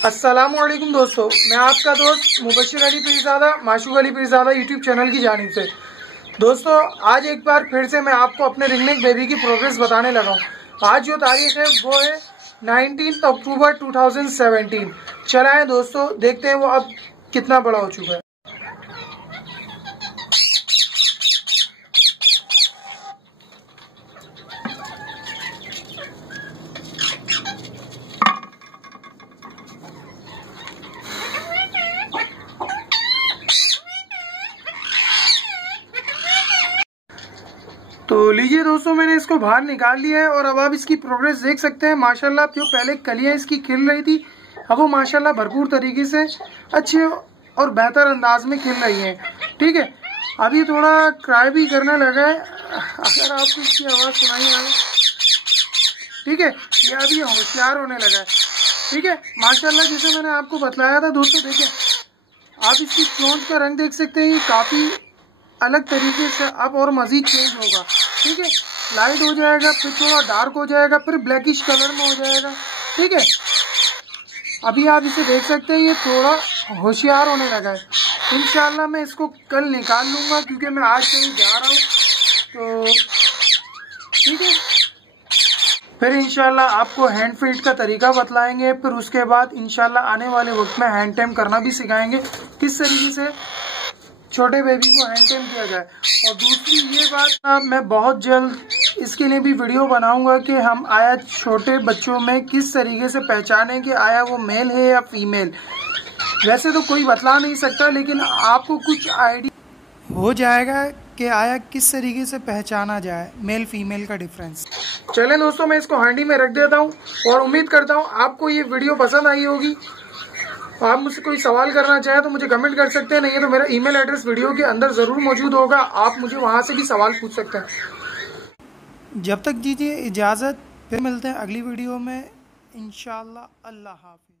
अस्सलामुअलैकुम दोस्तों, मैं आपका दोस्त मुबशिर अली पीरज़ादा माशूक अली पीरज़ादा यूट्यूब चैनल की जानिब से। दोस्तों, आज एक बार फिर से मैं आपको अपने रिंगनेक बेबी की प्रोग्रेस बताने लगा हूँ। आज जो तारीख है वो है 19 अक्टूबर 2017। चलाएं दोस्तों, देखते हैं वो अब कितना बड़ा हो चुका है। तो लीजिए दोस्तों, मैंने इसको बाहर निकाल लिया है और अब आप इसकी प्रोग्रेस देख सकते हैं। माशाल्लाह, जो पहले कलियां इसकी खिल रही थी, अब वो माशाल्लाह भरपूर तरीके से अच्छे और बेहतर अंदाज में खिल रही हैं। ठीक है, अभी थोड़ा क्राई भी करने लगा है, अगर आपको इसकी आवाज़ सुनाई आए। ठीक है, ये अभी होशियार होने लगा है। ठीक है, माशाल्लाह जैसे मैंने आपको बतलाया था दोस्तों, देखिए आप इसकी चोंच का रंग देख सकते हैं, ये काफ़ी अलग तरीके से अब और मजीद चेंज होगा। ठीक है, लाइट हो जाएगा, फिर थोड़ा डार्क हो जाएगा, फिर ब्लैकिश कलर में हो जाएगा। ठीक है, अभी आप इसे देख सकते हैं, ये थोड़ा होशियार होने लगा है। इंशाल्लाह मैं इसको कल निकाल लूँगा, क्योंकि मैं आज कहीं जा रहा हूँ। तो ठीक है, फिर इंशाल्लाह आपको हैंड फीड का तरीका बतलाएंगे। फिर उसके बाद इंशाल्लाह आने वाले वक्त में हैंड टेम करना भी सिखाएंगे, किस तरीके से छोटे बेबी को हैंड टेम किया जाए। और दूसरी ये बात, मैं बहुत जल्द इसके लिए भी वीडियो बनाऊंगा कि हम आया छोटे बच्चों में किस तरीके से पहचानें कि आया वो मेल है या फीमेल। वैसे तो कोई बतला नहीं सकता, लेकिन आपको कुछ आइडिया हो जाएगा कि आया किस तरीके से पहचाना जाए मेल फीमेल का डिफरेंस। चलें दोस्तों, मैं इसको हांडी में रख देता हूँ और उम्मीद करता हूँ आपको ये वीडियो पसंद आई होगी। आप मुझसे कोई सवाल करना चाहें तो मुझे कमेंट कर सकते हैं, नहीं है तो मेरा ईमेल एड्रेस वीडियो के अंदर ज़रूर मौजूद होगा, आप मुझे वहां से भी सवाल पूछ सकते हैं। जब तक दीजिए इजाज़त, फिर मिलते हैं अगली वीडियो में इंशाअल्लाह। अल्लाह हाफ़िज़।